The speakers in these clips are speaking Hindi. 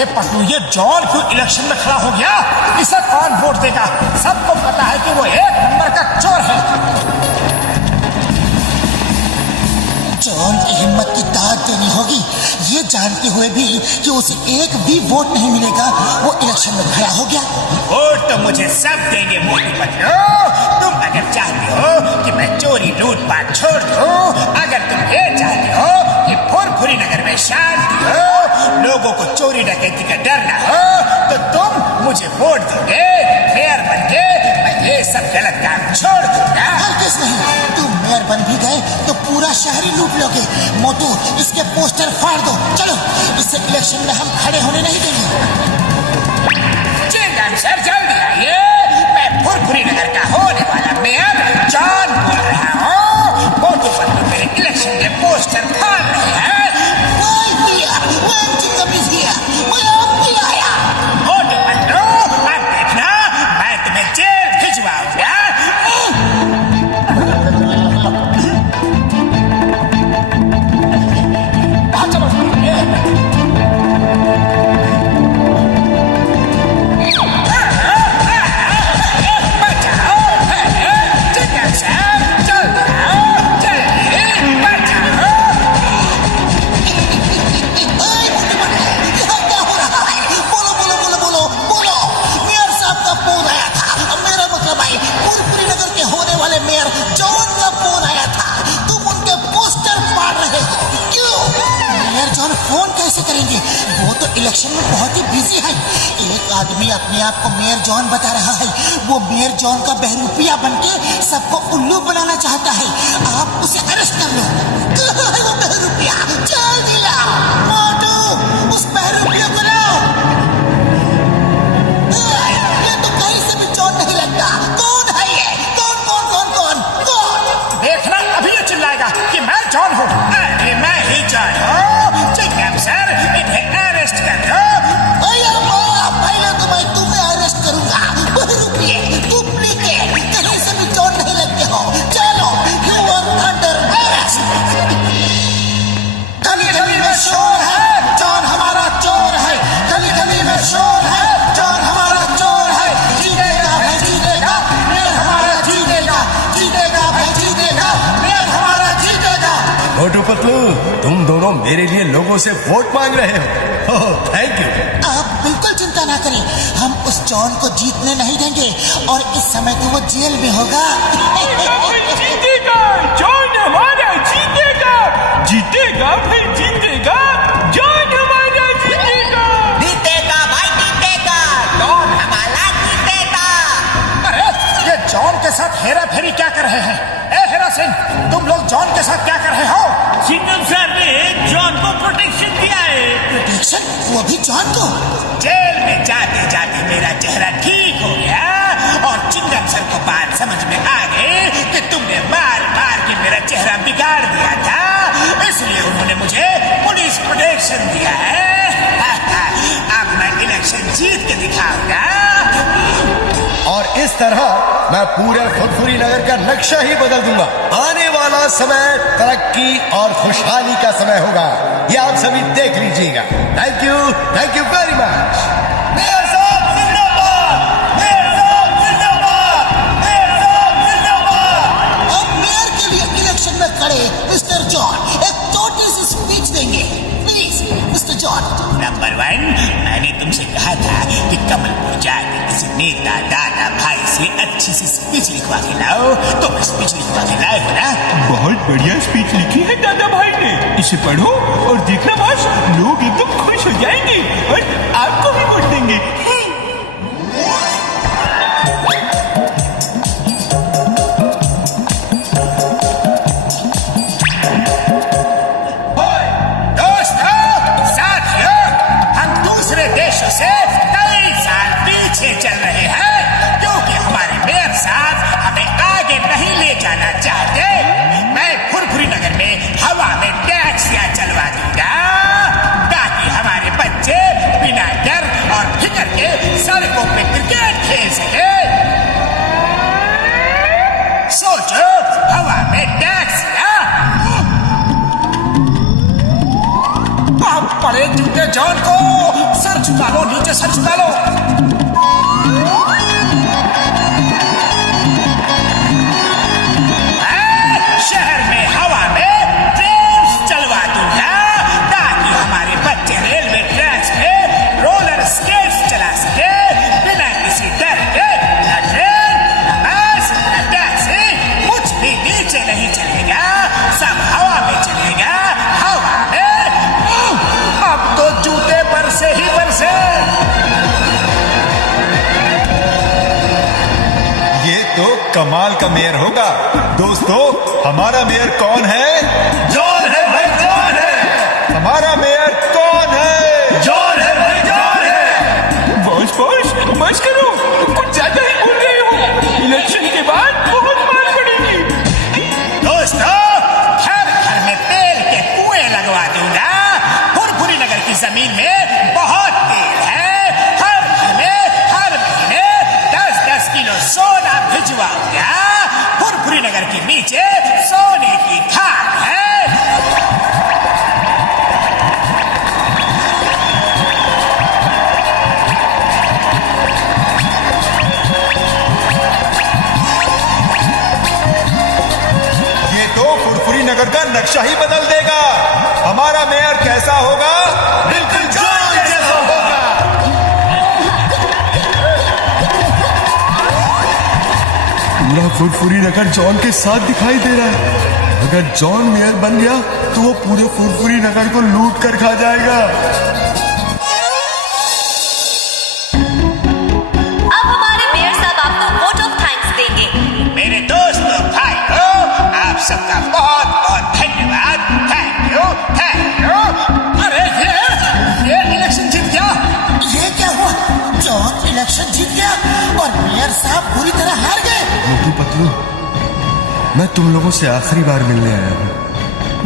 अरे पटलू, ये जॉन क्यों इलेक्शन में खड़ा हो गया? इसे कौन वोट देगा? सबको पता है कि वो 1 नंबर का चोर है। जॉन की हिम्मत की दाद देनी होगी। ये जानते हुए भी कि उसे एक भी वोट नहीं मिलेगा, वो इलेक्शन में खड़ा हो गया। वोट तो मुझे सब देंगे मोटू पतलू। तुम अगर चाहते हो कि मैं चोरी लूटपाट छोड़ दूं, अगर तुम ये चाहते हो कि फुरफुरी नगर में शांति हो, लोगों को चोरी डकैती का डर न हो, तो तुम मुझे वोट दोगे। मेयर बन के मैं ये सब गलत काम छोड़ दूंगा। हरगिज़ नहीं, तुम मेयर बन भी गए तो पूरा शहर ही लूट लोगे। मोटू, इसके पोस्टर फाड़ दो। चलो, इसे इलेक्शन में हम खड़े होने नहीं देंगे। जी सर, जल्दी आइए। मैं फुरफुरी नगर का होने वाला मेयर जॉन बोल रहा हूँ। मोटू पतलू मेरे इलेक्शन के पोस्टर फाड़ रहे हैं। मोटू पतलू, अब देखना मैं तुम्हें जेल भिजवाऊंगा। फोन कैसे करेंगे? वो तो इलेक्शन में बहुत ही बिजी है। एक आदमी अपने आप को मेयर जॉन बता रहा है। वो मेयर जॉन का बहरूपिया बनके सबको उल्लू बनाना चाहता है। आप उसे अरेस्ट कर लो। कहाँ है वो बहरूपिया? जल्दी लाओ। मोटू, उस बहरूपिया को लाओ। ये तो कहीं से भी जॉन नहीं लगता। कौन है ये? कौन कौन कौन कौन कौन? देखना, अभी ये चिल्लाएगा कि मैं जॉन हूँ। अरे मैं ही जॉन हूँ। सर, इन्हें अरेस्ट कर दो। पहले तो मैं तुम्हें अरेस्ट करूंगा। डुप्लीकेट, कहीं से भी जॉन नहीं लगते हो। चलो, यू आर अंडर अरेस्ट। गली गली में शोर है, जॉन हमारा चोर है। गली गली में शोर है, जॉन हमारा चोर है। जीतेगा भाई जीतेगा, मेयर हमारा जीतेगा। जीतेगा भाई जीतेगा, मेयर हमारा जीतेगा। मोटू पतलू, तुम दोनों मेरे लिए लोगों से वोट मांग रहे हो। Thank you. आप बिल्कुल चिंता ना करें, हम उस जॉन को जीतने नहीं देंगे और इस समय तो वो जेल में होगा। जीतेगा, जॉन हमारा जीतेगा। जीतेगा भाई जीतेगा, जॉन हमारा जीतेगा। जीतेगा भाई जीतेगा, जॉन हमारा जीतेगा। अरे ये जॉन के साथ हेरा फेरी क्या कर रहे हैं? ए हेरा सिंह, तुम लोग जॉन के साथ क्या कर रहे हो? सिंघम सर ने जॉन को प्रोटेक्शन दिया है। प्रोटेक्शन? वो भी जॉन को? जेल में जाते जाते मेरा चेहरा ठीक हो गया और चिंगम सर को बात समझ में आ गई कि तुमने मार मार के मेरा चेहरा बिगाड़ दिया था, इसलिए उन्होंने मुझे पुलिस प्रोटेक्शन दिया है। अब मैं इलेक्शन जीत के दिखाऊंगा। और इस तरह मैं पूरे फुरफुरी नगर का नक्शा ही बदल दूंगा। आने वाला समय तरक्की और खुशहाली का समय होगा, ये आप सभी देख लीजिएगा। Thank you very much. Mayor साहब जिंदाबाद, मेयर साहब जिंदाबाद, मेयर साहब जिंदाबाद। अब मेयर के लिए इलेक्शन में खड़े मिस्टर जॉन एक छोटी सी स्पीच देंगे। Please mister John. नंबर 1, मैंने तुमसे कहा था कि कमलपुर जाकर किसी नेता दादा भाई से अच्छी सी स्पीच लिखवा के लाओ, तो मैं स्पीच लिखवा के लाए हो ना? बहुत बढ़िया स्पीच लिखी है दादा भाई ने। इसे पढ़ो और देखना बस, लोग एकदम खुश हो जाएंगे और आपको भी वोट देंगे। देशों से कई साल पीछे चल रहे हैं, क्योंकि हमारे मेयर साहब हमें आगे नहीं ले जाना चाहते। मैं फुरफुरी नगर में हवा में टैक्सियां चलवा दूंगा ताकि हमारे बच्चे मारे जूते जॉन को। सर झुका लो, नीचे सर झुका लो। शहर में हवा में ट्रेन चलवा दूंगा ताकि हमारे बच्चे रेलवे ट्रैक्स पे रोलर स्केट्स चला सके बिना किसी डर के। न ट्रेन, न बस, न टैक्सी, कुछ भी नीचे नहीं चलेगा, सब हवा में चलेगा, हवा में। अब तो जूते बरसे ही बरसे। ये तो कमाल का मेयर होगा। दोस्तों, हमारा मेयर कौन है? जॉन है भाई, जॉन है। हमारा मेयर कौन है? जॉन है भाई, जॉन है। बॉस बस करो, कुछ ज्यादा ही बोल रहे हो। इलेक्शन के बाद बहुत मार पड़ेगी। दोस्तों, घर घर में तेल के कुएं लगवा दूंगा। फुरफुरी नगर की जमीन में बहुत तेल है। हर घर में हर महीने 10-10 किलो सोना भिजवाऊंगा। फुरफुरी नगर के नीचे सोने की खान है। ये तो फुरफुरी नगर का नक्शा ही बदल देगा। हमारा मेयर कैसा होगा? बिल्कुल जॉन जैसा होगा। पूरा फुरफुरी नगर जॉन के साथ दिखाई दे रहा है। अगर जॉन मेयर बन गया तो वो पूरे फुरफुरी नगर को लूट कर खा जाएगा। अब हमारे मेयर साहब आपको वोट ऑफ थैंक्स देंगे। मेरे दोस्तों, भाइयों, आप सबका बहुत बहुत धन्यवाद। Thank you, thank you. अरे ये इलेक्शन जीत गया। ये क्या हुआ? जॉन इलेक्शन जीत गया और मेयर साहब बुरी तरह हार गए। मोटू पतलू, मैं तुम लोगों से आखिरी बार मिलने आया हूँ।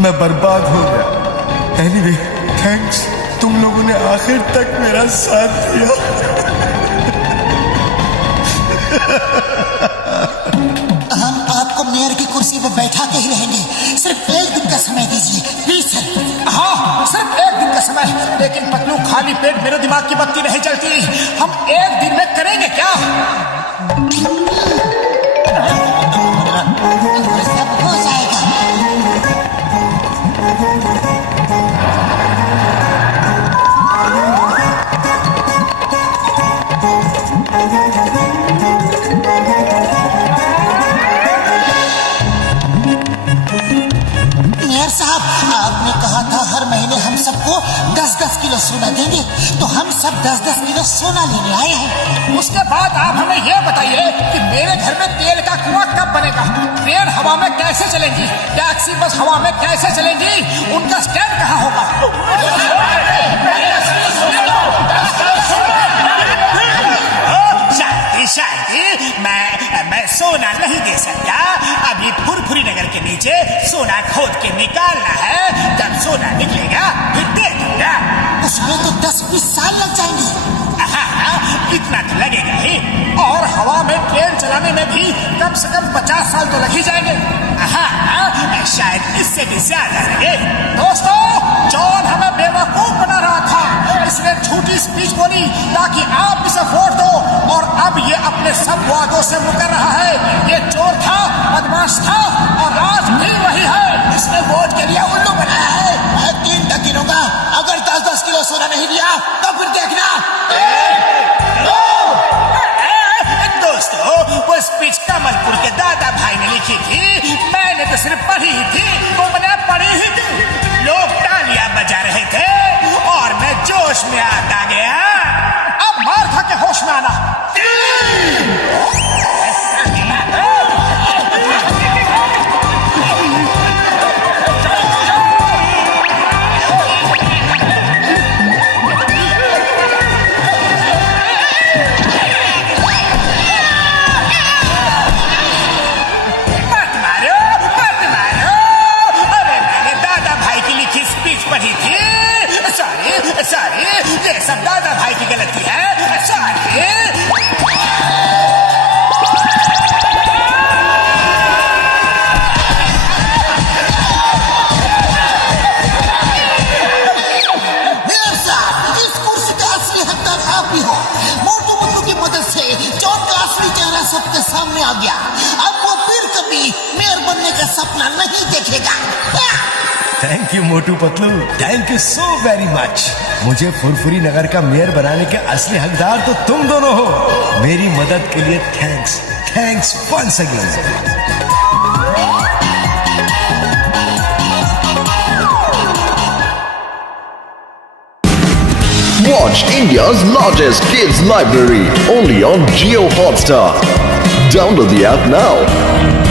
मैं बर्बाद हो गया। एनीवे, थैंक्स, तुम लोगों ने आखिर तक मेरा साथ दिया। हम आपको मेयर की कुर्सी पर बैठा के ही रहेंगे। सिर्फ एक दिन का समय दीजिए प्लीज सर। हाँ, सिर्फ एक दिन का समय। लेकिन पतलू, खाली पेट मेरे दिमाग की बत्ती नहीं जलती। हम एक दिन में करेंगे क्या? सब हो जाएगा। मेयर साहब, आपने कहा था हर महीने हम सबको 10-10 किलो सोना देंगे, तो हम सब 10-10 किलो सोना लेने आए हैं। उसके बाद आप हमें यह बताइए कि मेरे घर में तेल का कुआं कब बनेगा? ट्रेन हवा में कैसे चलेंगी? टैक्सी बस हवा में कैसे चलेंगी? उनका स्टैंड कहाँ होगा? शांति शांति, मैं सोना नहीं दे सकता। अभी फुरफुरी नगर के नीचे सोना खोद के निकालना है। जब सोना निकलेगा फिर दे दूंगा। उसमें तो 10-20 साल लग जाएंगे। इतना तो लगेगा ही। और हवा में ट्रेन चलाने में भी कम से कम 50 साल तो लग ही जाएंगे। शायद इससे भी ज्यादा लगे। दोस्तों, जॉन हमें बेवकूफ बना रहा था। इसने झूठी स्पीच बोली ताकि आप इसे वोट दो, और अब ये अपने सब वादों से मुकर रहा है। ये चोर था, बदमाश था, और आज भी वही है। इसने वोट के लिए उल्लू बनाया है। मैं 3 तक गिनूंगा। अगर 10-10 किलो सोना नहीं दिया तो फिर देखना। दोस्तों, वो स्पीच कमलपुर के दादा भाई ने लिखी थी। मैंने तो सिर्फ पढ़ी ही थी। तुमने पढ़ी ही थी। लोग तालियां बजा रहे थे और मैं जोश में आ गया। अब मार खा के होश में आना। मत मारो, मत मारो। सपना नहीं देखेगा। Thank you Motu Patlu, thank you so very much. मुझे फुरफुरी नगर का मेयर बनाने के असली हकदार तो तुम दोनों हो। मेरी मदद के लिए thanks, thanks once again. Watch India's largest kids library only on Jio Hotstar. Download the app now.